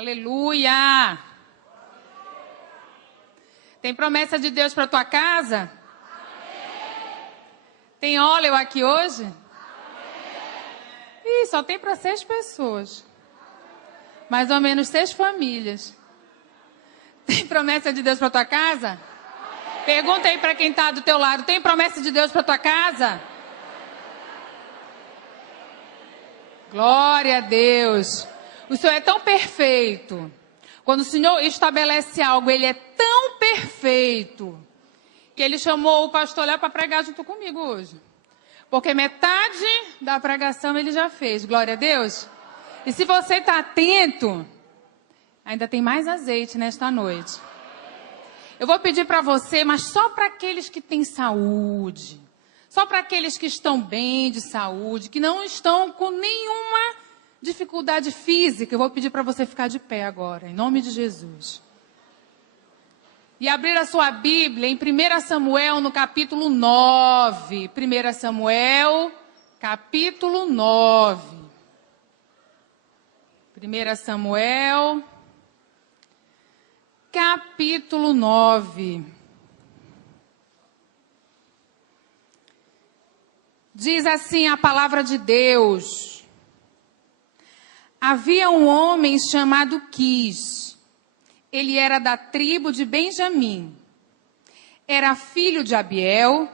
Aleluia! Tem promessa de Deus para tua casa? Tem óleo aqui hoje? Ih, só tem para 6 pessoas. Mais ou menos 6 famílias. Tem promessa de Deus para tua casa? Pergunta aí para quem está do teu lado. Tem promessa de Deus para tua casa? Glória a Deus. O Senhor é tão perfeito. Quando o Senhor estabelece algo, Ele é tão perfeito que Ele chamou o pastor lá para pregar junto comigo hoje. Porque metade da pregação Ele já fez. Glória a Deus. E se você está atento, ainda tem mais azeite nesta noite. Eu vou pedir para você, mas só para aqueles que têm saúde. Só para aqueles que estão bem de saúde, que não estão com nenhuma dificuldade física. Eu vou pedir para você ficar de pé agora, em nome de Jesus. E abrir a sua Bíblia em 1 Samuel, no capítulo 9. 1 Samuel, capítulo 9. 1 Samuel, capítulo 9. Diz assim a palavra de Deus. Havia um homem chamado Quis. Ele era da tribo de Benjamim. Era filho de Abiel,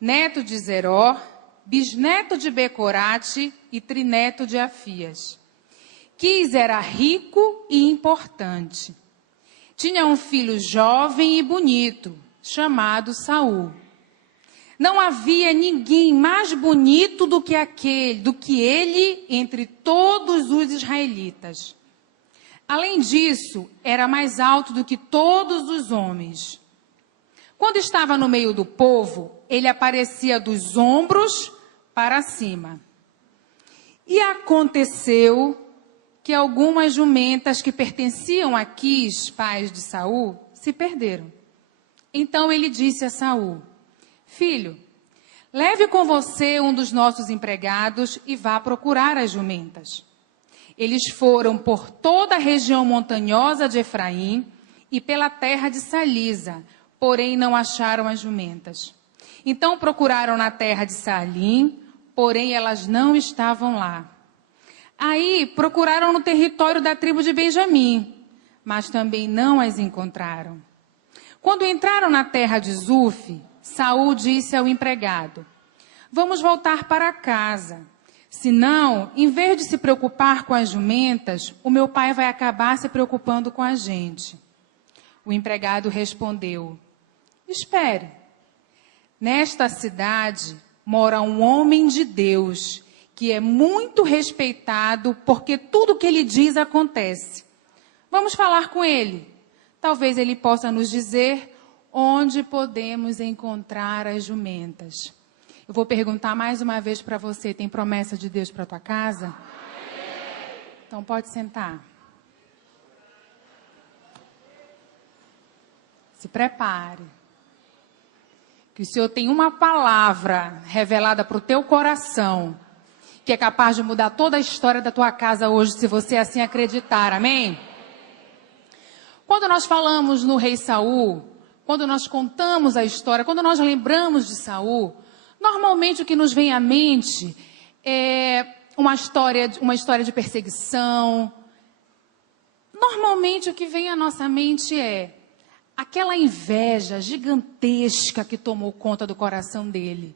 neto de Zeró, bisneto de Becorate e trineto de Afias. Quis era rico e importante. Tinha um filho jovem e bonito, chamado Saul. Não havia ninguém mais bonito do que ele entre todos os israelitas. Além disso, era mais alto do que todos os homens. Quando estava no meio do povo, ele aparecia dos ombros para cima. E aconteceu que algumas jumentas que pertenciam a Quis, pais de Saul, se perderam. Então ele disse a Saul: Filho, leve com você um dos nossos empregados e vá procurar as jumentas. Eles foram por toda a região montanhosa de Efraim e pela terra de Salisa, porém não acharam as jumentas. Então procuraram na terra de Salim, porém elas não estavam lá. Aí procuraram no território da tribo de Benjamim, mas também não as encontraram. Quando entraram na terra de Zuf, Saul disse ao empregado: Vamos voltar para casa. Senão, em vez de se preocupar com as jumentas, o meu pai vai acabar se preocupando com a gente. O empregado respondeu: Espere. Nesta cidade mora um homem de Deus, que é muito respeitado porque tudo que ele diz acontece. Vamos falar com ele. Talvez ele possa nos dizer onde podemos encontrar as jumentas. Eu vou perguntar mais uma vez para você: tem promessa de Deus para tua casa? Então pode sentar. Se prepare. Que o Senhor tem uma palavra revelada para o teu coração, que é capaz de mudar toda a história da tua casa hoje, se você assim acreditar. Amém? Quando nós falamos no rei Saul, quando nós contamos a história, quando nós lembramos de Saul, normalmente o que nos vem à mente é uma história de perseguição. Normalmente o que vem à nossa mente é aquela inveja gigantesca que tomou conta do coração dele,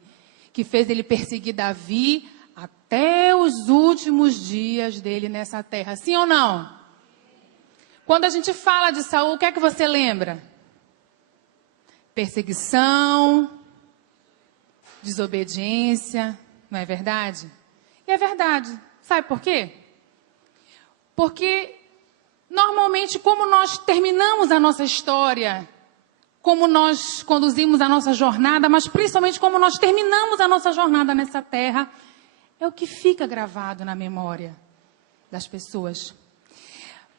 que fez ele perseguir Davi até os últimos dias dele nessa terra. Sim ou não? Quando a gente fala de Saul, o que é que você lembra? Perseguição, desobediência, não é verdade? E é verdade. Sabe por quê? Porque normalmente, como nós terminamos a nossa história, como nós conduzimos a nossa jornada, mas principalmente como nós terminamos a nossa jornada nessa terra, é o que fica gravado na memória das pessoas.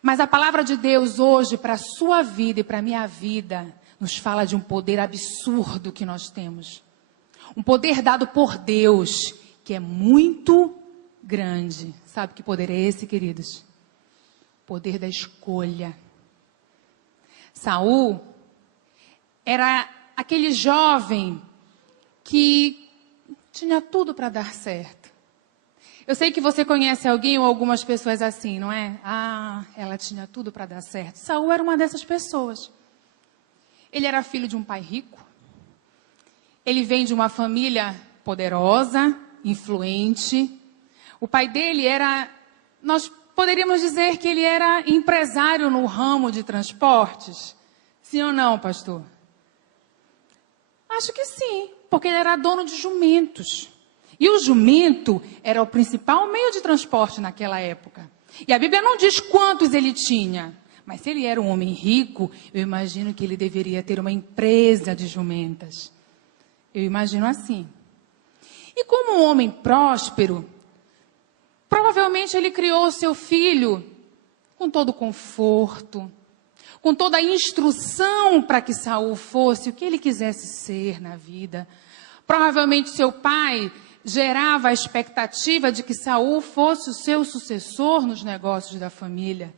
Mas a palavra de Deus hoje, para a sua vida e para a minha vida, nos fala de um poder absurdo que nós temos. Um poder dado por Deus, que é muito grande. Sabe que poder é esse, queridos? poder da escolha. Saul era aquele jovem que tinha tudo para dar certo. Eu sei que você conhece alguém ou algumas pessoas assim, não é? Ah, ela tinha tudo para dar certo. Saul era uma dessas pessoas. Ele era filho de um pai rico. Ele vem de uma família poderosa, influente. O pai dele era, nós poderíamos dizer que ele era empresário no ramo de transportes. Sim ou não, pastor? Acho que sim, porque ele era dono de jumentos. E o jumento era o principal meio de transporte naquela época. E a Bíblia não diz quantos ele tinha. Mas se ele era um homem rico, eu imagino que ele deveria ter uma empresa de jumentas. Eu imagino assim. E como um homem próspero, provavelmente ele criou seu filho com todo o conforto, com toda a instrução para que Saul fosse o que ele quisesse ser na vida. Provavelmente seu pai gerava a expectativa de que Saul fosse o seu sucessor nos negócios da família.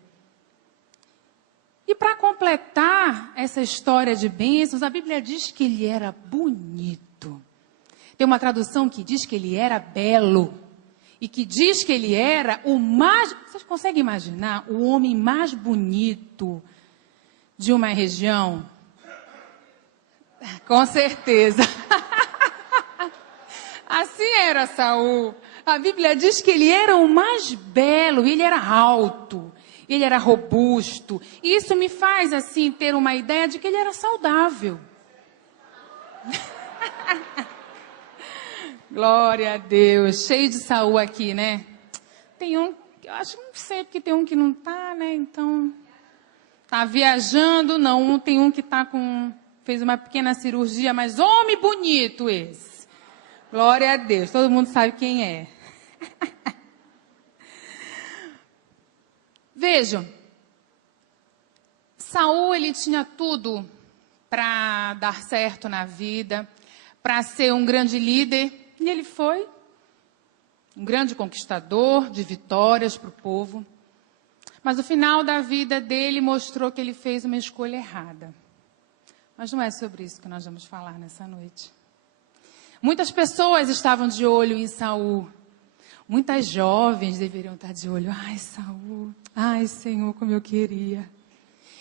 E para completar essa história de bênçãos, a Bíblia diz que ele era bonito. Tem uma tradução que diz que ele era belo. E que diz que ele era o mais... Vocês conseguem imaginar o homem mais bonito de uma região? Com certeza. Assim era Saul. A Bíblia diz que ele era o mais belo, ele era alto, ele era robusto. E isso me faz, assim, ter uma ideia de que ele era saudável. Glória a Deus. Cheio de Saul aqui, né? Tem um, eu acho que não sei, porque tem um que não tá, né? Então, tá viajando, não. Tem um que tá com, fez uma pequena cirurgia, mas homem bonito esse. Glória a Deus. Todo mundo sabe quem é. Vejam, Saul, ele tinha tudo para dar certo na vida, para ser um grande líder. E ele foi um grande conquistador de vitórias para o povo. Mas o final da vida dele mostrou que ele fez uma escolha errada. Mas não é sobre isso que nós vamos falar nessa noite. Muitas pessoas estavam de olho em Saul. Muitas jovens deveriam estar de olho. Ai, Saul. Ai, Senhor, como eu queria.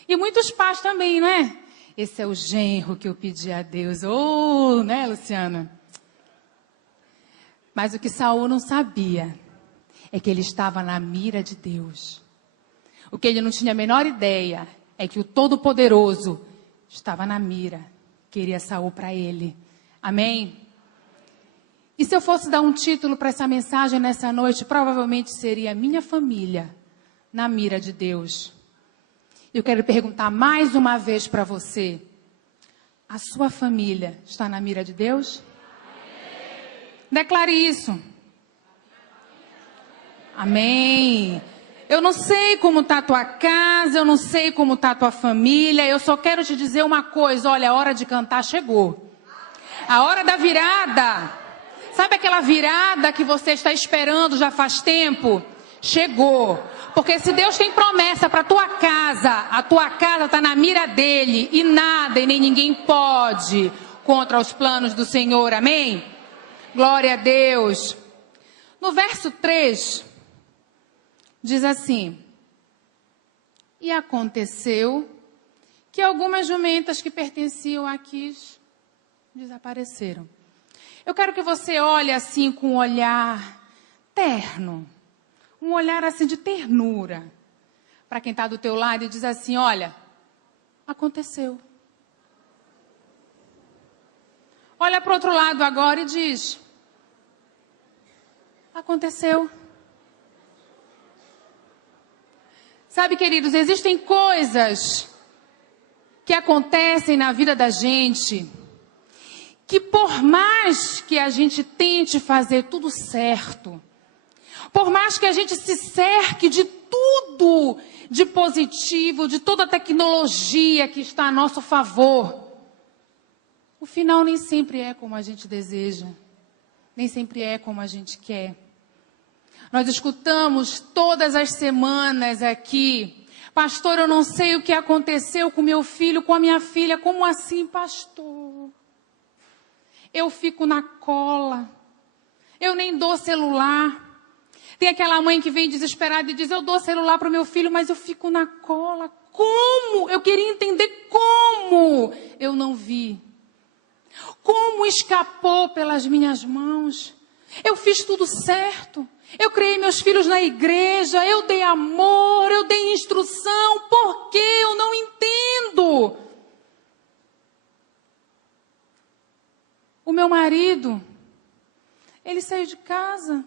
E muitos pais também, não é? Esse é o genro que eu pedi a Deus. Oh, né, Luciana? Mas o que Saul não sabia é que ele estava na mira de Deus. O que ele não tinha a menor ideia é que o Todo-Poderoso estava na mira. Queria Saul para ele. Amém? E se eu fosse dar um título para essa mensagem nessa noite, provavelmente seria Minha Família na Mira de Deus. Eu quero perguntar mais uma vez para você. A sua família está na mira de Deus? Declare isso. Amém. Eu não sei como está a tua casa, eu não sei como está a tua família, eu só quero te dizer uma coisa, olha, a hora de cantar chegou. A hora da virada. Sabe aquela virada que você está esperando já faz tempo? Chegou. Porque se Deus tem promessa para a tua casa está na mira dele e nada e nem ninguém pode contra os planos do Senhor. Amém? Glória a Deus. No verso 3, diz assim: E aconteceu que algumas jumentas que pertenciam a Quis desapareceram. Eu quero que você olhe assim com um olhar terno, um olhar assim de ternura, para quem está do teu lado e diz assim, olha, aconteceu. Olha para o outro lado agora e diz, aconteceu. Sabe, queridos, existem coisas que acontecem na vida da gente, que por mais que a gente tente fazer tudo certo, por mais que a gente se cerque de tudo de positivo, de toda a tecnologia que está a nosso favor, o final nem sempre é como a gente deseja, nem sempre é como a gente quer. Nós escutamos todas as semanas aqui Pastor, eu não sei o que aconteceu com meu filho, com a minha filha. Como assim, pastor? Eu fico na cola. Eu nem dou celular. Tem aquela mãe que vem desesperada e diz, eu dou celular para o meu filho, mas eu fico na cola. Como? Eu queria entender como. Eu não vi. Como escapou pelas minhas mãos? Eu fiz tudo certo. Eu criei meus filhos na igreja, eu dei amor, eu dei instrução. Por que eu não entendo? O meu marido, ele saiu de casa.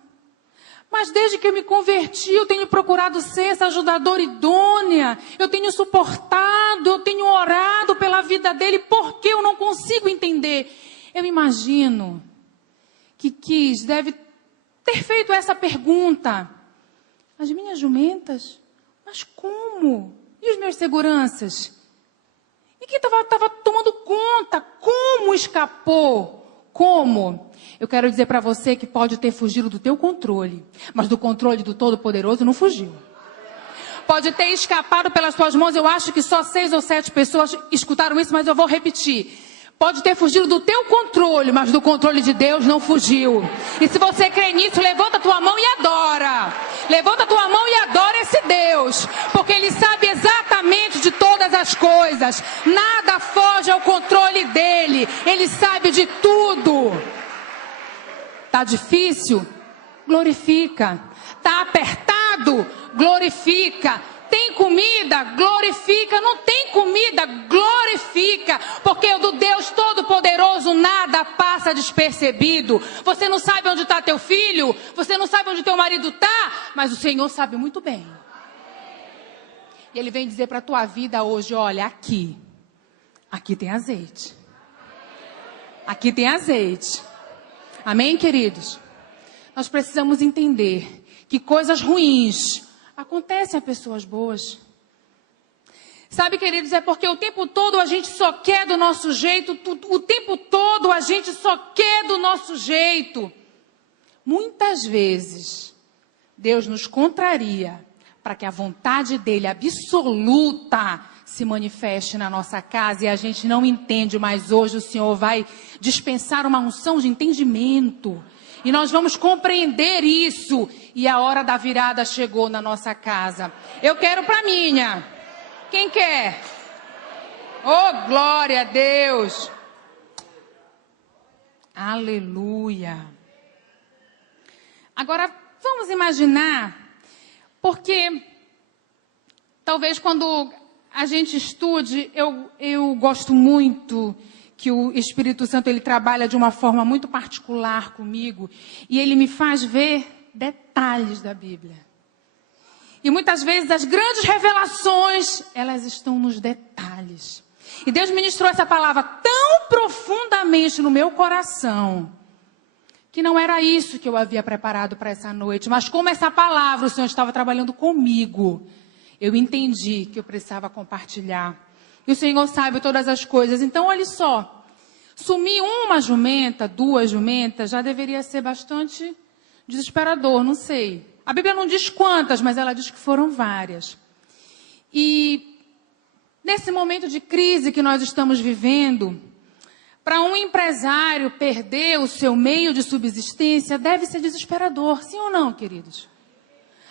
Mas desde que eu me converti, eu tenho procurado ser essa ajudadora idônea. Eu tenho suportado, eu tenho orado pela vida dele. Por que eu não consigo entender? Eu imagino que Quis deve ter feito essa pergunta. As minhas jumentas? Mas como? E os meus seguranças? E quem estava tomando conta? Como escapou? Como? Eu quero dizer para você que pode ter fugido do teu controle, mas do controle do Todo-Poderoso não fugiu. Pode ter escapado pelas tuas mãos, eu acho que só 6 ou 7 pessoas escutaram isso, mas eu vou repetir. Pode ter fugido do teu controle, mas do controle de Deus não fugiu. E se você crê nisso, levanta a tua mão e adora. Levanta a tua mão e adora esse Deus. Porque Ele sabe exatamente de todas as coisas. Nada foge ao controle dEle. Ele sabe de tudo. Tá difícil? Glorifica. Tá apertado? Glorifica. Tem comida? Glorifica. Não tem comida? Glorifica. Porque do Deus Todo-Poderoso nada passa despercebido. Você não sabe onde está teu filho, você não sabe onde teu marido está, mas o Senhor sabe muito bem. E Ele vem dizer para a tua vida hoje, olha, aqui tem azeite. Aqui tem azeite. Amém, queridos? Nós precisamos entender que coisas ruins acontecem a pessoas boas. Sabe, queridos, é porque o tempo todo a gente só quer do nosso jeito, o tempo todo a gente só quer do nosso jeito. Muitas vezes, Deus nos contraria para que a vontade dEle absoluta se manifeste na nossa casa e a gente não entende, mas hoje o Senhor vai dispensar uma unção de entendimento. E nós vamos compreender isso. E a hora da virada chegou na nossa casa. Eu quero para minha. Quem quer? Oh, glória a Deus. Aleluia. Agora, vamos imaginar, porque talvez quando a gente estude, eu gosto muito que o Espírito Santo ele trabalha de uma forma muito particular comigo e ele me faz ver detalhes da Bíblia. E muitas vezes as grandes revelações, elas estão nos detalhes. E Deus ministrou essa palavra tão profundamente no meu coração, que não era isso que eu havia preparado para essa noite. Mas como essa palavra o Senhor estava trabalhando comigo, eu entendi que eu precisava compartilhar. E o Senhor sabe todas as coisas. Então, olha só. Sumir uma jumenta, 2 jumentas, já deveria ser bastante desesperador, não sei. A Bíblia não diz quantas, mas ela diz que foram várias. E nesse momento de crise que nós estamos vivendo, para um empresário perder o seu meio de subsistência, deve ser desesperador. Sim ou não, queridos?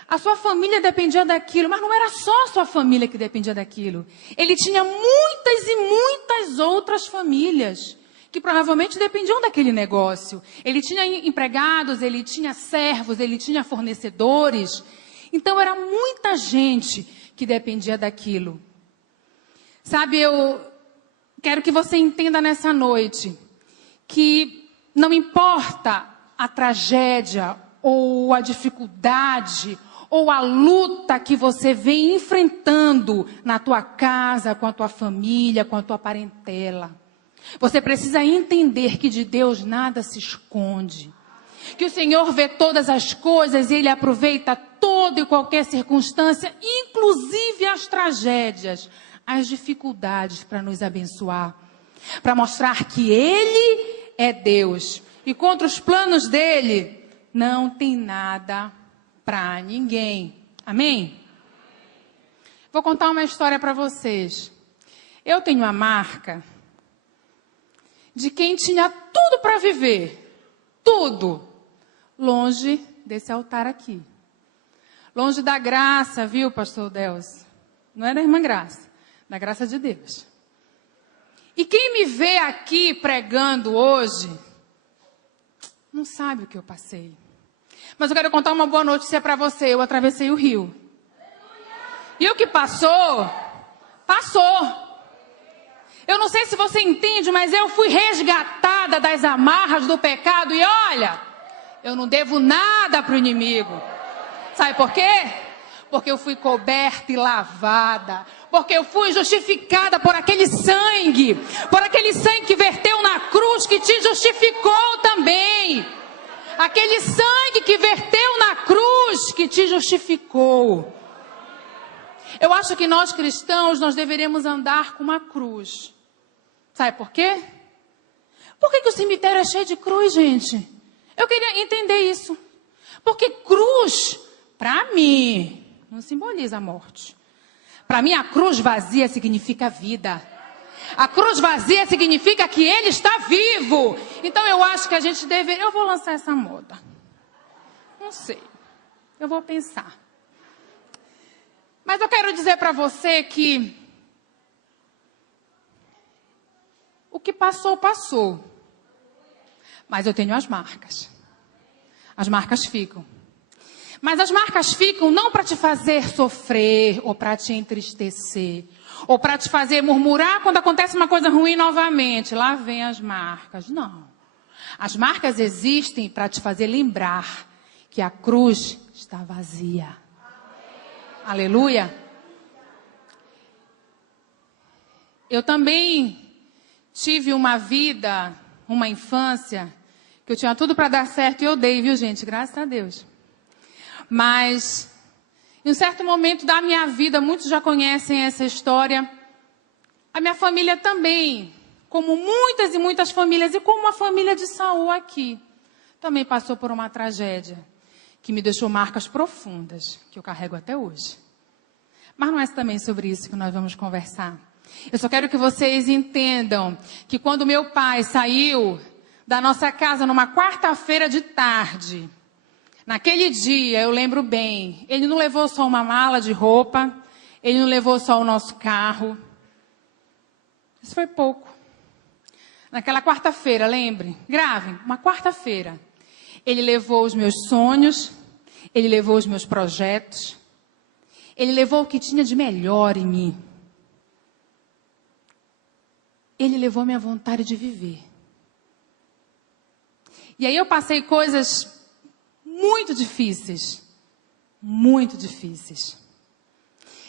A sua família dependia daquilo, mas não era só a sua família que dependia daquilo. Ele tinha muitas e muitas outras famílias que provavelmente dependiam daquele negócio. Ele tinha empregados, ele tinha servos, ele tinha fornecedores. Então era muita gente que dependia daquilo. Sabe, eu quero que você entenda nessa noite que não importa a tragédia ou a dificuldade ou a luta que você vem enfrentando na tua casa, com a tua família, com a tua parentela. Você precisa entender que de Deus nada se esconde. Que o Senhor vê todas as coisas e Ele aproveita toda e qualquer circunstância, inclusive as tragédias, as dificuldades para nos abençoar. Para mostrar que Ele é Deus. E contra os planos dEle não tem nada para ninguém. Amém? Vou contar uma história para vocês. Eu tenho a marca de quem tinha tudo para viver. Tudo. Longe desse altar aqui. Longe da graça, viu, pastor Deus? Não é da irmã Graça, da graça de Deus. E quem me vê aqui pregando hoje, não sabe o que eu passei. Mas eu quero contar uma boa notícia para você. Eu atravessei o rio. E o que passou, passou. Eu não sei se você entende, mas eu fui resgatada das amarras do pecado. E olha, eu não devo nada para o inimigo. Sabe por quê? Porque eu fui coberta e lavada. Porque eu fui justificada por aquele sangue. Por aquele sangue que verteu na cruz, que te justificou também. Aquele sangue que verteu na cruz, que te justificou. Eu acho que nós cristãos, nós deveríamos andar com uma cruz. Sabe por quê? Por que o cemitério é cheio de cruz, gente? Eu queria entender isso. Porque cruz, para mim, não simboliza a morte. Para mim, a cruz vazia significa vida. A cruz vazia significa que Ele está vivo. Então, eu acho que a gente deveria... Eu vou lançar essa moda. Não sei. Eu vou pensar. Mas eu quero dizer para você que o que passou, passou. Mas eu tenho as marcas. As marcas ficam. Mas as marcas ficam não para te fazer sofrer, ou para te entristecer, ou para te fazer murmurar quando acontece uma coisa ruim novamente. Lá vem as marcas. Não. As marcas existem para te fazer lembrar que a cruz está vazia. Aleluia. Eu também tive uma vida, uma infância, que eu tinha tudo para dar certo e eu dei, viu, gente? Graças a Deus. Mas, em um certo momento da minha vida, muitos já conhecem essa história, a minha família também, como muitas e muitas famílias, e como a família de Saul aqui, também passou por uma tragédia que me deixou marcas profundas, que eu carrego até hoje. Mas não é também sobre isso que nós vamos conversar. Eu só quero que vocês entendam que quando meu pai saiu da nossa casa numa quarta-feira de tarde, naquele dia, eu lembro bem, ele não levou só uma mala de roupa, ele não levou só o nosso carro. Isso foi pouco. Naquela quarta-feira, lembre, gravem, uma quarta-feira. Ele levou os meus sonhos, ele levou os meus projetos, ele levou o que tinha de melhor em mim. Ele levou minha vontade de viver. E aí eu passei coisas muito difíceis. Muito difíceis.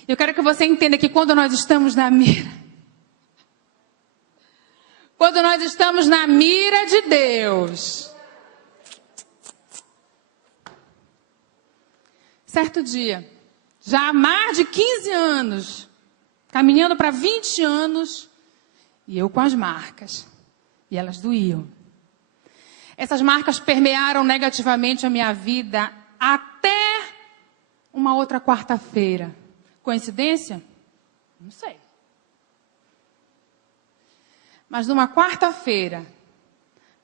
Eu quero que você entenda que quando nós estamos na mira, quando nós estamos na mira de Deus, certo dia, já há mais de 15 anos, caminhando para 20 anos, e eu com as marcas, e elas doíam. Essas marcas permearam negativamente a minha vida até uma outra quarta-feira. Coincidência? Não sei. Mas numa quarta-feira,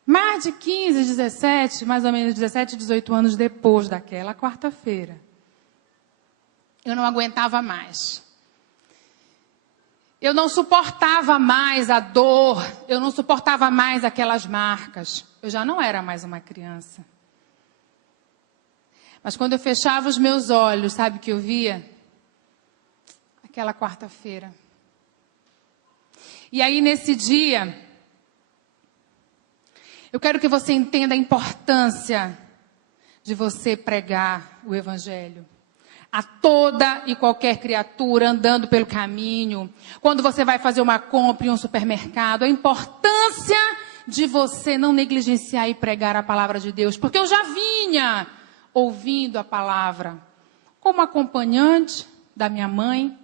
mais de 15, 17, mais ou menos 17, 18 anos depois daquela quarta-feira, eu não aguentava mais. Eu não suportava mais a dor, eu não suportava mais aquelas marcas. Eu já não era mais uma criança. Mas quando eu fechava os meus olhos, sabe o que eu via? Aquela quarta-feira. E aí nesse dia, eu quero que você entenda a importância de você pregar o Evangelho a toda e qualquer criatura andando pelo caminho, quando você vai fazer uma compra em um supermercado, a importância de você não negligenciar e pregar a palavra de Deus, porque eu já vinha ouvindo a palavra como acompanhante da minha mãe,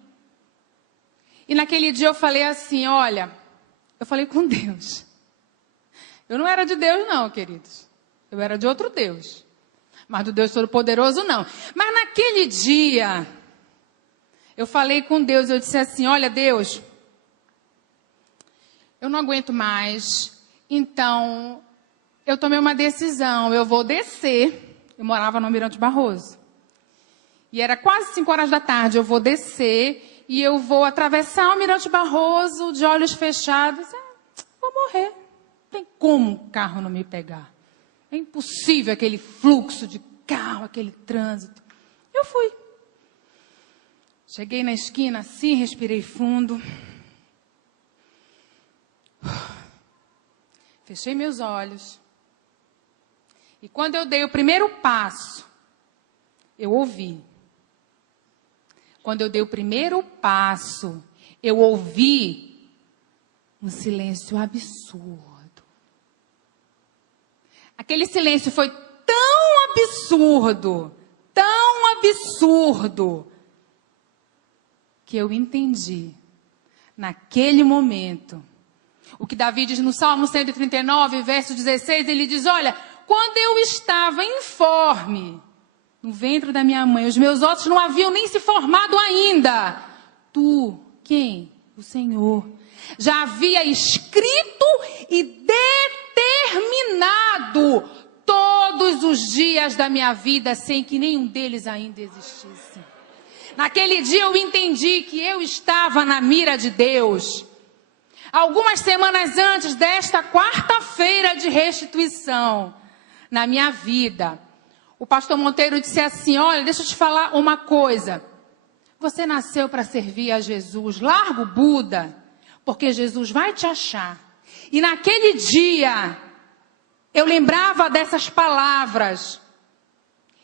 e naquele dia eu falei assim, olha, eu falei com Deus, eu não era de Deus não, queridos, eu era de outro Deus. Mas do Deus Todo-Poderoso, não. Mas naquele dia, Eu falei com Deus, eu disse assim, olha Deus, eu não aguento mais, então eu tomei uma decisão, eu vou descer. Eu morava no Almirante Barroso. E era quase 5 horas da tarde, eu vou descer e eu vou atravessar o Almirante Barroso de olhos fechados. Vou morrer. Não tem como um carro não me pegar. É impossível aquele fluxo de carro, aquele trânsito. Eu fui. Cheguei na esquina assim, respirei fundo. Fechei meus olhos. E quando eu dei o primeiro passo, eu ouvi. Quando eu dei o primeiro passo, eu ouvi um silêncio absurdo. Aquele silêncio foi tão absurdo, que eu entendi, naquele momento, o que Davi diz no Salmo 139, verso 16, ele diz, olha, quando eu estava informe, no ventre da minha mãe, os meus ossos não haviam nem se formado ainda. Tu, quem? O Senhor. Já havia escrito e determinado todos os dias da minha vida, sem que nenhum deles ainda existisse. Naquele dia eu entendi que eu estava na mira de Deus. Algumas semanas antes desta quarta-feira de restituição, na minha vida, o pastor Monteiro disse assim, olha, deixa eu te falar uma coisa. Você nasceu para servir a Jesus, larga o Buda, porque Jesus vai te achar. E naquele dia, eu lembrava dessas palavras.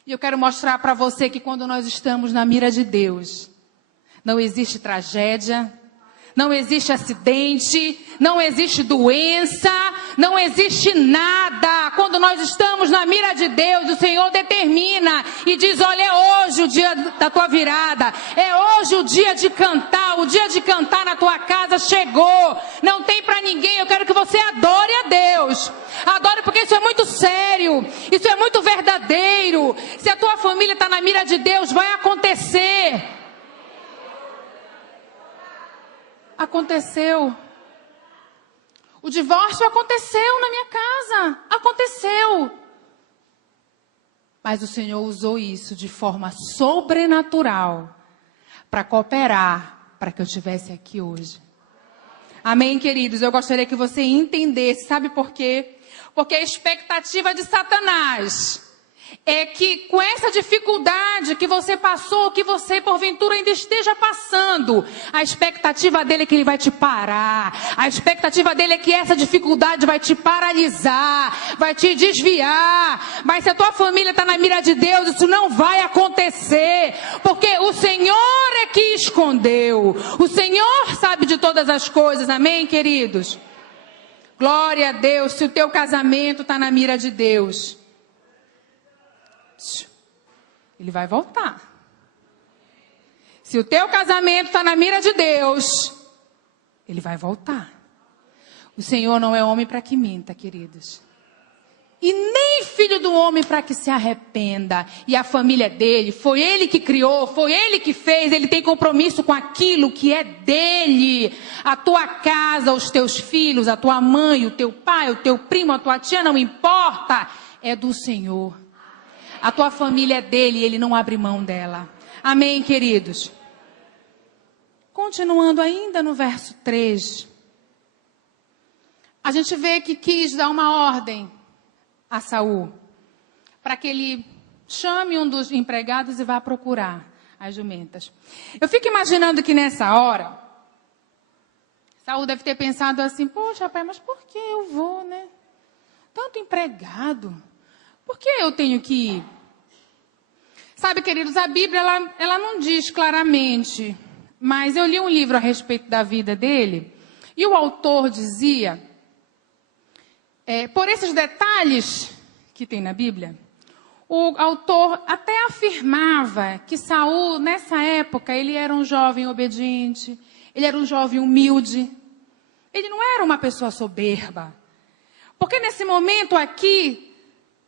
E eu quero mostrar para você que quando nós estamos na mira de Deus, não existe tragédia, não existe acidente, não existe doença, não existe nada. Quando nós estamos na mira de Deus, o Senhor determina e diz, olha, é hoje o dia da tua virada, é hoje o dia de cantar, o dia de cantar na tua casa chegou, não tem para ninguém, eu quero que você adore a Deus. Adore porque isso é muito sério, isso é muito verdadeiro. Se a tua família está na mira de Deus, vai acontecer. Aconteceu. O divórcio aconteceu na minha casa. Aconteceu. Mas o Senhor usou isso de forma sobrenatural para cooperar, para que eu estivesse aqui hoje. Amém, queridos? Eu gostaria que você entendesse. Sabe por quê? Porque a expectativa de Satanás é que com essa dificuldade que você passou, que você porventura ainda esteja passando, a expectativa dele é que ele vai te parar, a expectativa dele é que essa dificuldade vai te paralisar, vai te desviar. Mas se a tua família está na mira de Deus, isso não vai acontecer, porque o Senhor é que escondeu, o Senhor sabe de todas as coisas, amém, queridos? Glória a Deus. Se o teu casamento está na mira de Deus, ele vai voltar. Se o teu casamento está na mira de Deus, ele vai voltar. O Senhor não é homem para que minta, queridos. E nem filho do homem para que se arrependa. E a família dele, foi ele que criou, foi ele que fez, ele tem compromisso com aquilo que é dele. A tua casa, os teus filhos, a tua mãe, o teu pai, o teu primo, a tua tia, não importa, é do Senhor. A tua família é dele e ele não abre mão dela. Amém, queridos? Continuando ainda no verso 3. A gente vê que quis dar uma ordem a Saul, para que ele chame um dos empregados e vá procurar as jumentas. Eu fico imaginando que nessa hora, Saul deve ter pensado assim, poxa, pai, mas por que eu vou, né? Tanto empregado, por que eu tenho que ir? Sabe, queridos, a Bíblia, ela não diz claramente, mas eu li um livro a respeito da vida dele, e o autor dizia, por esses detalhes que tem na Bíblia, o autor até afirmava que Saul, nessa época, ele era um jovem obediente, ele era um jovem humilde, ele não era uma pessoa soberba. Porque nesse momento aqui,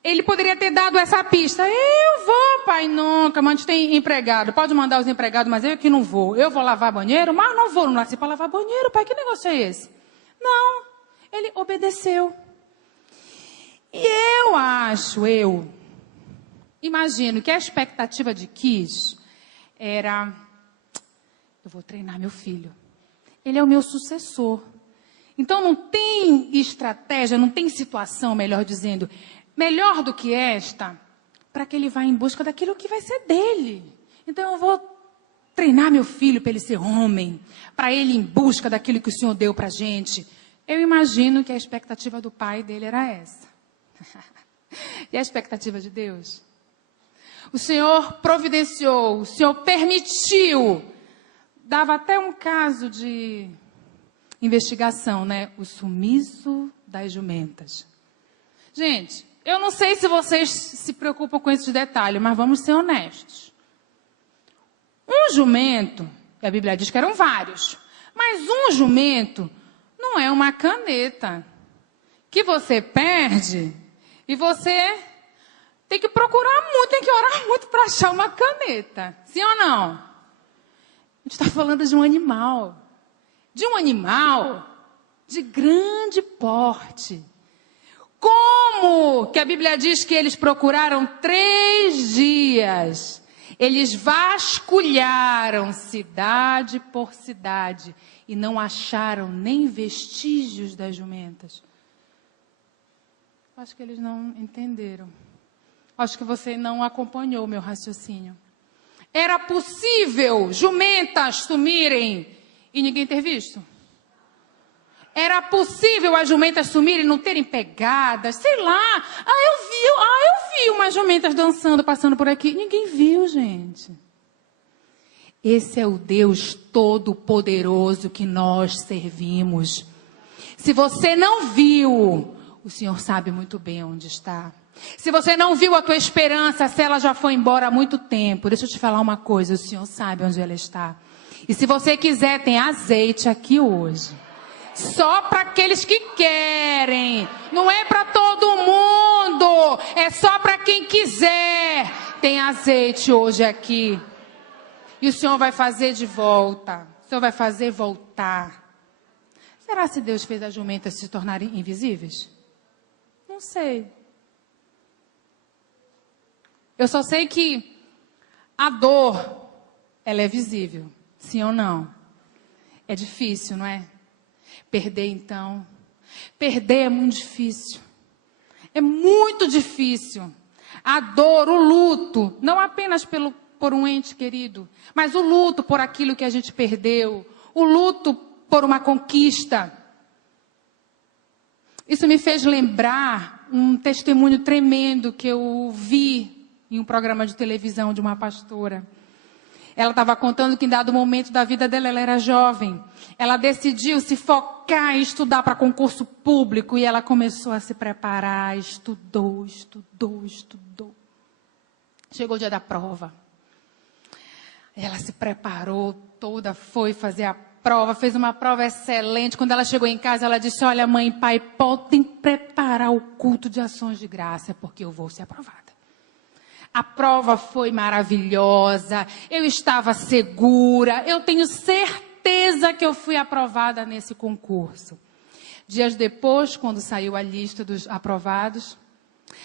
Ele poderia ter dado essa pista. Eu vou, pai, nunca, mas tem empregado. Pode mandar os empregados, mas eu que não vou. Eu vou lavar banheiro, mas não vou. Não nasci para lavar banheiro, pai. Que negócio é esse? Não, ele obedeceu. E eu imagino que a expectativa de Quis era: eu vou treinar meu filho. Ele é o meu sucessor. Então não tem estratégia, não tem situação, melhor dizendo, melhor do que esta, para que ele vá em busca daquilo que vai ser dele. Então eu vou treinar meu filho para ele ser homem, para ele ir em busca daquilo que o Senhor deu para a gente. Eu imagino que a expectativa do pai dele era essa. E a expectativa de Deus? O Senhor providenciou, o Senhor permitiu. Dava até um caso de investigação, né? O sumiço das jumentas. Gente, eu não sei se vocês se preocupam com esses detalhes, mas vamos ser honestos. Um jumento, a Bíblia diz que eram vários, mas um jumento não é uma caneta que você perde e você tem que procurar muito, tem que orar muito para achar uma caneta. Sim ou não? A gente está falando de um animal. De um animal de grande porte. Como que a Bíblia diz que eles procuraram 3 dias? Eles vasculharam cidade por cidade e não acharam nem vestígios das jumentas. Acho que eles não entenderam. Acho que você não acompanhou o meu raciocínio. Era possível jumentas sumirem e ninguém ter visto? Era possível as jumentas sumirem e não terem pegadas? Sei lá. Eu vi umas jumentas dançando, passando por aqui. Ninguém viu, gente. Esse é o Deus Todo-Poderoso que nós servimos. Se você não viu, o Senhor sabe muito bem onde está. Se você não viu a tua esperança, se ela já foi embora há muito tempo, deixa eu te falar uma coisa, o Senhor sabe onde ela está. E se você quiser, tem azeite aqui hoje. Só para aqueles que querem. Não é para todo mundo. É só para quem quiser. Tem azeite hoje aqui. E o Senhor vai fazer de volta. O Senhor vai fazer voltar. Será se Deus fez as jumentas se tornarem invisíveis? Não sei. Eu só sei que a dor, ela é visível. Sim ou não? É difícil, não é? Perder, então. Perder é muito difícil. É muito difícil. A dor, o luto, não apenas por um ente querido, mas o luto por aquilo que a gente perdeu. O luto por uma conquista. Isso me fez lembrar um testemunho tremendo que eu vi em um programa de televisão de uma pastora. Ela estava contando que em dado momento da vida dela, ela era jovem. Ela decidiu se focar em estudar para concurso público e ela começou a se preparar, estudou. Chegou o dia da prova. Ela se preparou toda, foi fazer a prova, fez uma prova excelente. Quando ela chegou em casa, ela disse: olha, mãe e pai, podem preparar o culto de ações de graça, porque eu vou ser aprovada. A prova foi maravilhosa, eu estava segura, eu tenho certeza que eu fui aprovada nesse concurso. Dias depois, quando saiu a lista dos aprovados,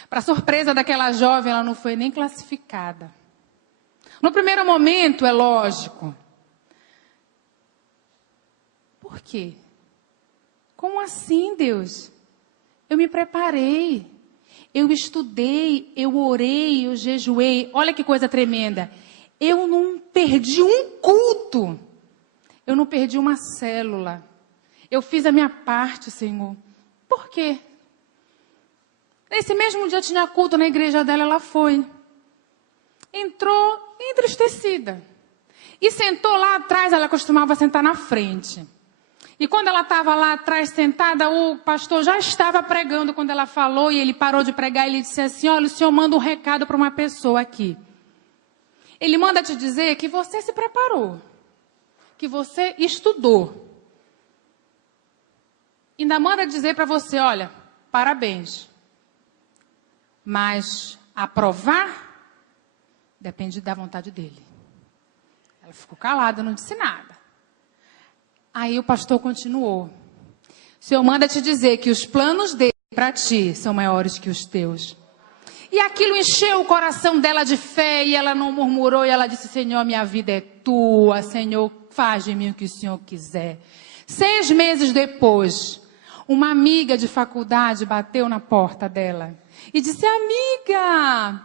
para surpresa daquela jovem, ela não foi nem classificada. No primeiro momento, é lógico. Por quê? Como assim, Deus? Eu me preparei. Eu estudei, eu orei, eu jejuei. Olha que coisa tremenda. Eu não perdi um culto. Eu não perdi uma célula. Eu fiz a minha parte, Senhor. Por quê? Nesse mesmo dia tinha culto na igreja dela, ela foi. Entrou entristecida. E sentou lá atrás, ela costumava sentar na frente. E quando ela estava lá atrás sentada, o pastor já estava pregando quando ela falou, e ele parou de pregar e ele disse assim: olha, o senhor manda um recado para uma pessoa aqui. Ele manda te dizer que você se preparou, que você estudou. Ainda manda dizer para você: olha, parabéns. Mas aprovar depende da vontade dele. Ela ficou calada, não disse nada. Aí o pastor continuou. O Senhor manda te dizer que os planos dele para ti são maiores que os teus. E aquilo encheu o coração dela de fé e ela não murmurou e ela disse, Senhor, minha vida é tua, Senhor, faz de mim o que o Senhor quiser. 6 meses depois, uma amiga de faculdade bateu na porta dela e disse, amiga,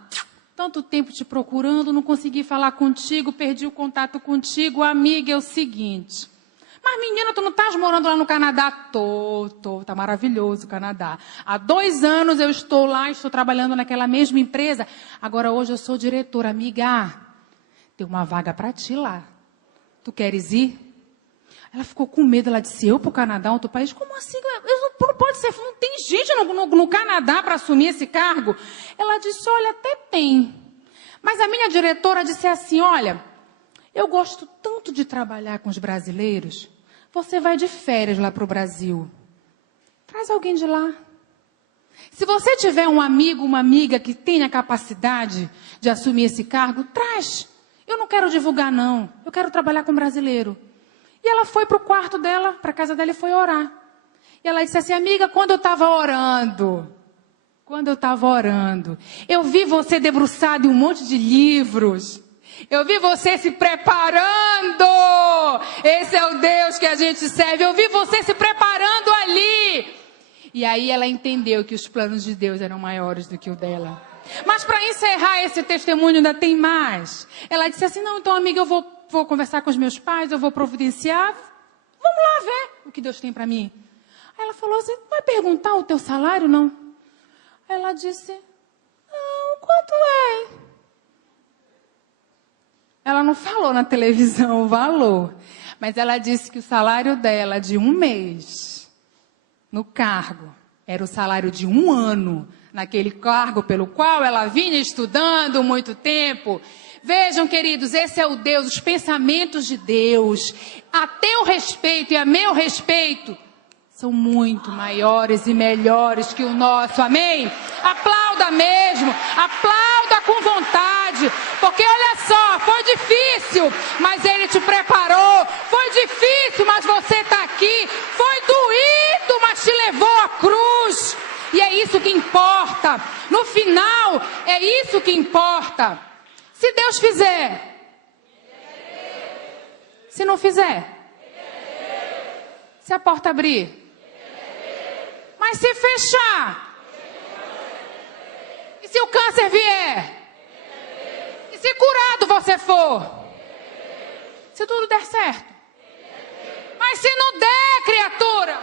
tanto tempo te procurando, não consegui falar contigo, perdi o contato contigo, amiga, é o seguinte... Mas, menina, tu não estás morando lá no Canadá? Tô, tá maravilhoso o Canadá. Há 2 anos eu estou lá, estou trabalhando naquela mesma empresa. Agora, hoje eu sou diretora. Amiga, tem uma vaga para ti lá. Tu queres ir? Ela ficou com medo, ela disse, eu para o Canadá, outro país? Como assim? Não pode ser, não tem gente no Canadá para assumir esse cargo? Ela disse, olha, até tem. Mas a minha diretora disse assim, olha... Eu gosto tanto de trabalhar com os brasileiros. Você vai de férias lá para o Brasil. Traz alguém de lá. Se você tiver um amigo, uma amiga que tenha capacidade de assumir esse cargo, traz. Eu não quero divulgar, não. Eu quero trabalhar com brasileiro. E ela foi para o quarto dela, para a casa dela e foi orar. E ela disse assim, amiga, quando eu estava orando, eu vi você debruçado em um monte de livros. Eu vi você se preparando. Esse é o Deus que a gente serve. Eu vi você se preparando ali. E aí ela entendeu que os planos de Deus eram maiores do que o dela. Mas para encerrar esse testemunho ainda tem mais. Ela disse assim, não, então amiga, eu vou conversar com os meus pais, eu vou providenciar. Vamos lá ver o que Deus tem para mim. Aí ela falou assim, vai perguntar o teu salário, não? Ela disse, não, quanto é? Ela não falou na televisão o valor, mas ela disse que o salário dela de 1 mês no cargo era o salário de 1 ano naquele cargo pelo qual ela vinha estudando muito tempo. Vejam, queridos, esse é o Deus, os pensamentos de Deus, a teu respeito e a meu respeito, são muito maiores e melhores que o nosso, amém? Aplauda mesmo, aplauda com vontade, porque olha só, foi difícil, mas Ele te preparou, foi difícil, mas você está aqui, foi doído, mas te levou à cruz, e é isso que importa, no final, é isso que importa. Se Deus fizer, se não fizer, se a porta abrir, mas se fechar, e se o câncer vier, e se curado você for, se tudo der certo, mas se não der, criatura,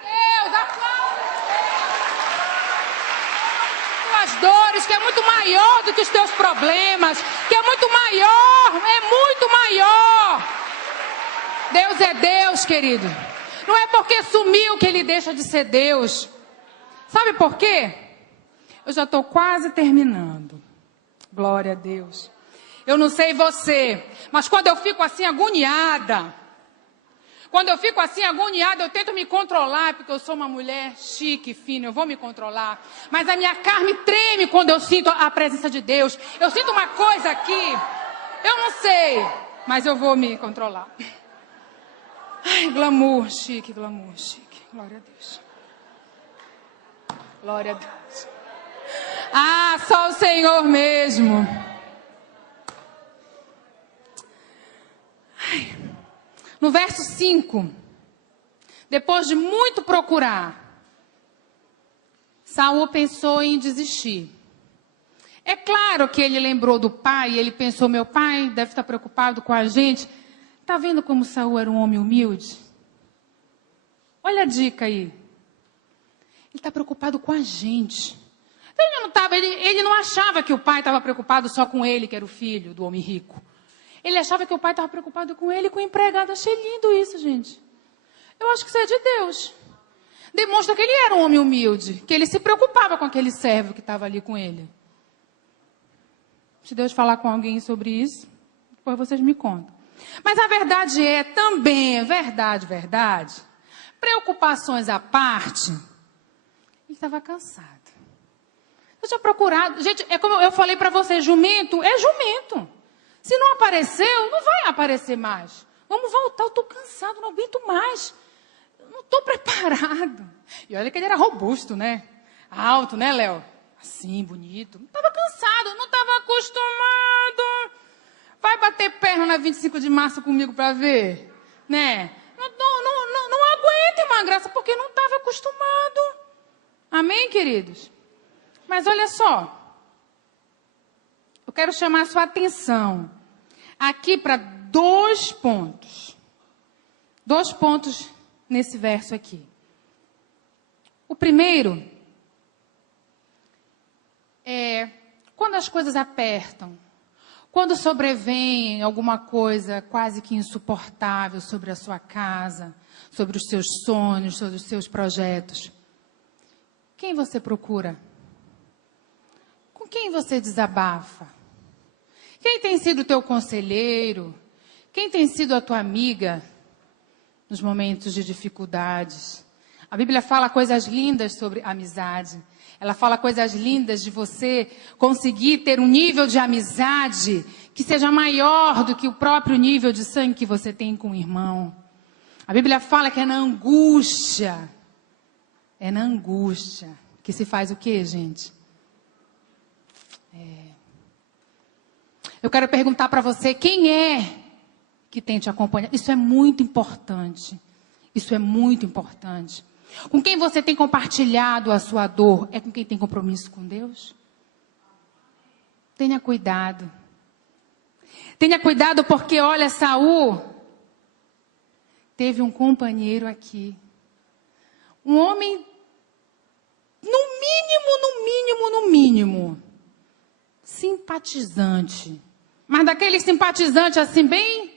Deus, aplauda tuas dores, que é muito maior do que os teus problemas, que é muito maior, Deus é Deus, querido. Não é porque sumiu que Ele deixa de ser Deus. Sabe por quê? Eu já estou quase terminando. Glória a Deus. Eu não sei você, mas quando eu fico assim agoniada, eu tento me controlar, porque eu sou uma mulher chique, fina, eu vou me controlar. Mas a minha carne treme quando eu sinto a presença de Deus. Eu sinto uma coisa aqui, eu não sei, mas eu vou me controlar. Ai, glamour chique. Glória a Deus. Glória a Deus. Ah, só o Senhor mesmo. Ai. No verso 5, depois de muito procurar, Saul pensou em desistir. É claro que ele lembrou do pai, ele pensou, meu pai deve estar preocupado com a gente. Está vendo como Saul era um homem humilde? Olha a dica aí. Ele está preocupado com a gente. Ele não achava que o pai estava preocupado só com ele, que era o filho do homem rico. Ele achava que o pai estava preocupado com ele e com o empregado. Achei lindo isso, gente. Eu acho que isso é de Deus. Demonstra que ele era um homem humilde, que ele se preocupava com aquele servo que estava ali com ele. Se Deus falar com alguém sobre isso, depois vocês me contam. Mas a verdade é também, verdade, preocupações à parte, ele estava cansado. tinha procurado. Gente, é como eu falei para você, jumento é jumento. Se não apareceu, não vai aparecer mais. Vamos voltar, eu estou cansado, não aguento mais. Não estou preparado. E olha que ele era robusto, né? Alto, né, Léo? Assim, bonito. Não estava cansado, não estava acostumado. Vai bater perna na 25 de março comigo para ver, né? Não aguenta, irmã Graça, porque não estava acostumado. Amém, queridos? Mas olha só. Eu quero chamar a sua atenção aqui para 2 pontos. 2 pontos nesse verso aqui. O primeiro é quando as coisas apertam, quando sobrevém alguma coisa quase que insuportável sobre a sua casa, sobre os seus sonhos, sobre os seus projetos. Quem você procura? Com quem você desabafa? Quem tem sido o teu conselheiro? Quem tem sido a tua amiga nos momentos de dificuldades? A Bíblia fala coisas lindas sobre amizade. Ela fala coisas lindas de você conseguir ter um nível de amizade que seja maior do que o próprio nível de sangue que você tem com o irmão. A Bíblia fala que é na angústia que se faz o quê, gente? Eu quero perguntar para você, quem é que tem te acompanhado? Isso é muito importante. Isso é muito importante. Com quem você tem compartilhado a sua dor? É com quem tem compromisso com Deus? Tenha cuidado. Tenha cuidado porque, olha, Saul teve um companheiro aqui. Um homem, no mínimo, simpatizante. Mas daquele simpatizante assim, bem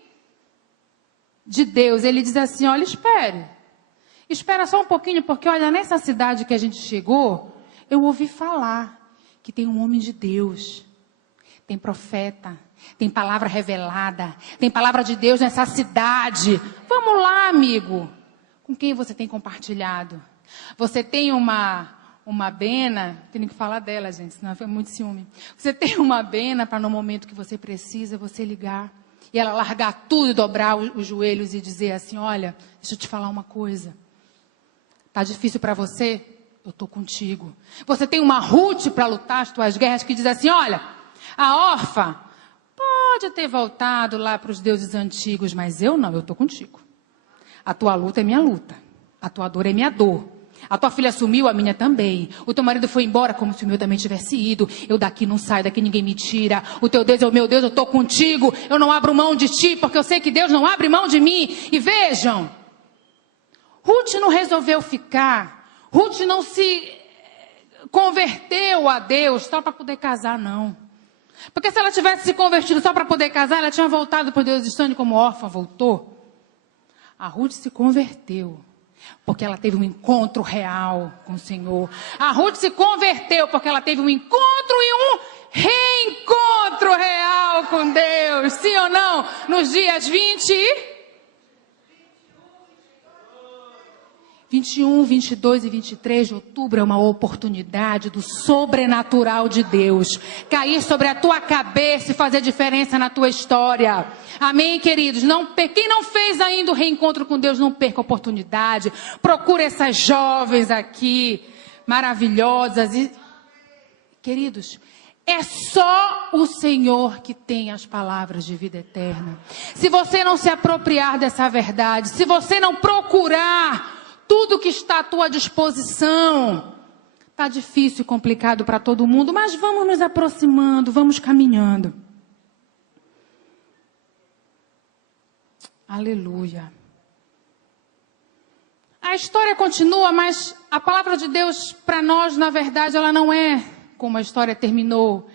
de Deus. Ele diz assim, olha, espera só um pouquinho, porque olha, nessa cidade que a gente chegou, eu ouvi falar que tem um homem de Deus, tem profeta, tem palavra revelada, tem palavra de Deus nessa cidade. Vamos lá, amigo. Com quem você tem compartilhado? Você tem uma bena, tenho que falar dela, gente, senão foi muito ciúme. Você tem uma bena para no momento que você precisa, você ligar. E ela largar tudo e dobrar os joelhos e dizer assim, olha, deixa eu te falar uma coisa. Tá difícil para você? Eu estou contigo. Você tem uma Ruth para lutar as tuas guerras que diz assim, olha, a órfã pode ter voltado lá para os deuses antigos, mas eu não, eu estou contigo. A tua luta é minha luta. A tua dor é minha dor. A tua filha sumiu, a minha também. O teu marido foi embora como se o meu também tivesse ido. Eu daqui não saio, daqui ninguém me tira. O teu Deus é o meu Deus, eu estou contigo. Eu não abro mão de ti, porque eu sei que Deus não abre mão de mim. E vejam, Ruth não resolveu ficar. Ruth não se converteu a Deus só para poder casar, não. Porque se ela tivesse se convertido só para poder casar, ela tinha voltado para Deus estando como órfã, voltou. A Ruth se converteu porque ela teve um encontro real com o Senhor. A Ruth se converteu porque ela teve um encontro e um reencontro real com Deus. Sim ou não? Nos dias 21, 22 e 23 de outubro é uma oportunidade do sobrenatural de Deus cair sobre a tua cabeça e fazer diferença na tua história. Amém, queridos? Quem não fez ainda o reencontro com Deus, não perca a oportunidade. Procure essas jovens aqui, maravilhosas. E, queridos, é só o Senhor que tem as palavras de vida eterna. Se você não se apropriar dessa verdade, se você não procurar tudo que está à tua disposição, está difícil e complicado para todo mundo, mas vamos nos aproximando, vamos caminhando. Aleluia. A história continua, mas a palavra de Deus para nós, na verdade, ela não é como a história terminou.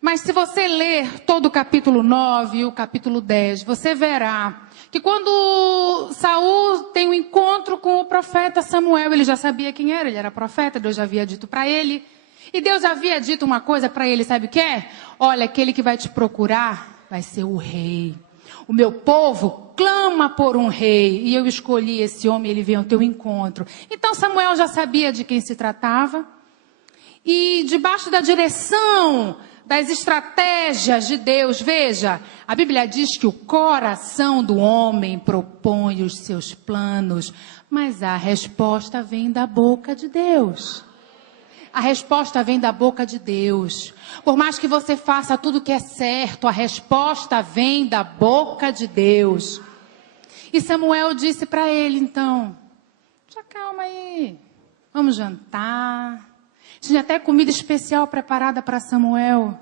Mas se você ler todo o capítulo 9 e o capítulo 10, você verá que quando Saul tem um encontro com o profeta Samuel, ele já sabia quem era, ele era profeta, Deus já havia dito para ele. E Deus havia dito uma coisa para ele, sabe o que é? Olha, aquele que vai te procurar vai ser o rei. O meu povo clama por um rei e eu escolhi esse homem, ele veio ao teu encontro. Então Samuel já sabia de quem se tratava. e debaixo da direção, das estratégias de Deus. Veja, a Bíblia diz que o coração do homem propõe os seus planos, mas a resposta vem da boca de Deus. A resposta vem da boca de Deus. Por mais que você faça tudo que é certo, a resposta vem da boca de Deus. E Samuel disse para ele, então, já calma aí, vamos jantar. Tinha até comida especial preparada para Samuel,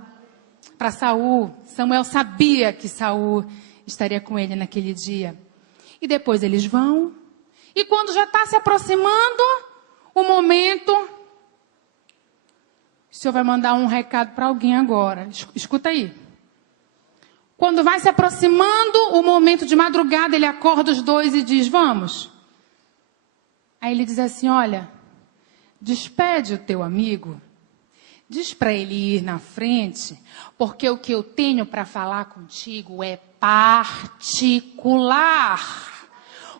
para Saul. Samuel sabia que Saul estaria com ele naquele dia. E depois eles vão. E quando já está se aproximando o momento, o Senhor vai mandar um recado para alguém agora. Escuta aí. Quando vai se aproximando o momento de madrugada, ele acorda os dois e diz, vamos. Aí ele diz assim, olha, despede o teu amigo, diz para ele ir na frente, porque o que eu tenho para falar contigo é particular.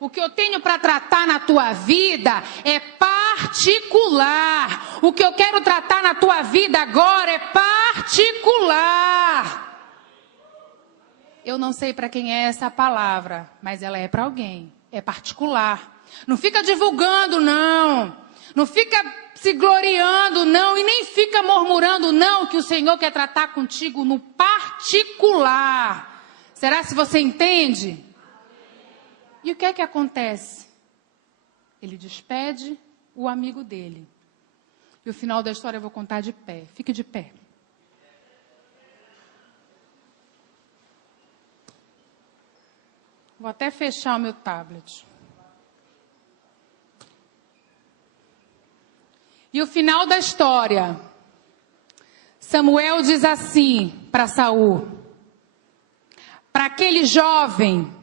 O que eu tenho para tratar na tua vida é particular. O que eu quero tratar na tua vida agora é particular. Eu não sei para quem é essa palavra, mas ela é para alguém. É particular. Não fica divulgando, não. Não fica se gloriando, não. E nem fica murmurando, não, que o Senhor quer tratar contigo no particular. Será se você entende? E o que é que acontece? Ele despede o amigo dele. E o final da história eu vou contar de pé. Fique de pé. Vou até fechar o meu tablet. E o final da história. Samuel diz assim para Saul. Para aquele jovem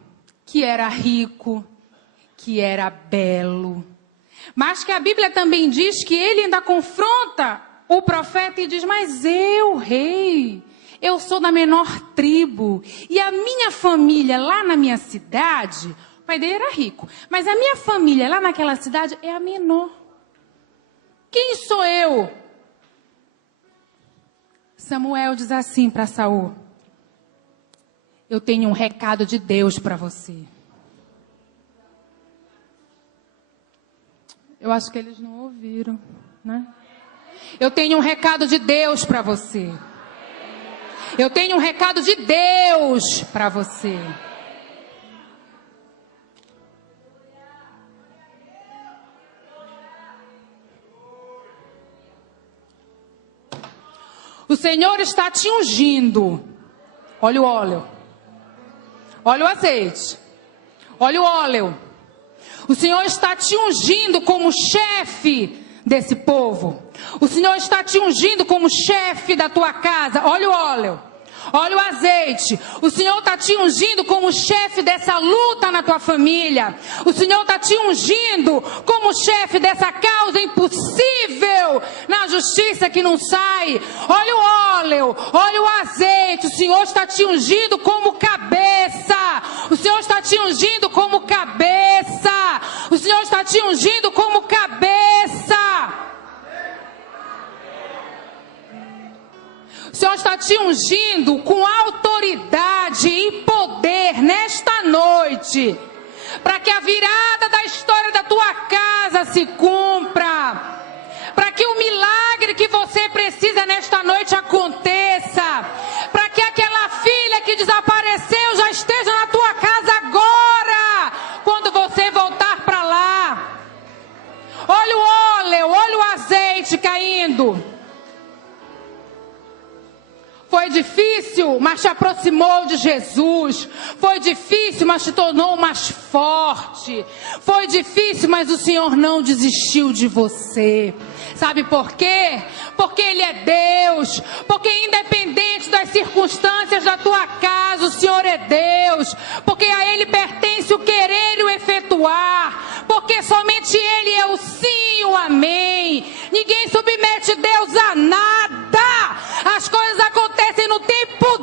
que era rico, que era belo. Mas que a Bíblia também diz que ele ainda confronta o profeta e diz, mas eu, rei, eu sou da menor tribo. E a minha família lá na minha cidade, o pai dele era rico, mas a minha família lá naquela cidade é a menor. Quem sou eu? Samuel diz assim para Saul. Eu tenho um recado de Deus para você. Eu acho que eles não ouviram, né? Eu tenho um recado de Deus para você. Eu tenho um recado de Deus para você. O Senhor está te ungindo. Olha o óleo. Olha o azeite. Olha o óleo. O Senhor está te ungindo como chefe desse povo. O Senhor está te ungindo como chefe da tua casa. Olha o óleo. Olha o azeite. O Senhor está te ungindo como chefe dessa luta na tua família. O Senhor está te ungindo como chefe dessa causa impossível na justiça que não sai. Olha o óleo, olha o azeite. O Senhor está te ungindo como cabeça. O Senhor está te ungindo como cabeça. O Senhor está te ungindo como cabeça. O Senhor está te ungindo com autoridade e poder nesta noite, para que a virada da história da tua casa se cumpra, para que o milagre que você precisa nesta noite aconteça, para que aquela filha que desapareceu já esteja na tua casa agora, quando você voltar para lá. Olha o óleo, olha o azeite caindo. Foi difícil, mas te aproximou de Jesus. Foi difícil, mas te tornou mais forte. Foi difícil, mas o Senhor não desistiu de você. Sabe por quê? Porque Ele é Deus. Porque independente das circunstâncias da tua casa, o Senhor é Deus. Porque a Ele pertence o querer e o efetuar. Porque somente Ele é o sim e o amém. Ninguém submete Deus a nada. As coisas acontecem no tempo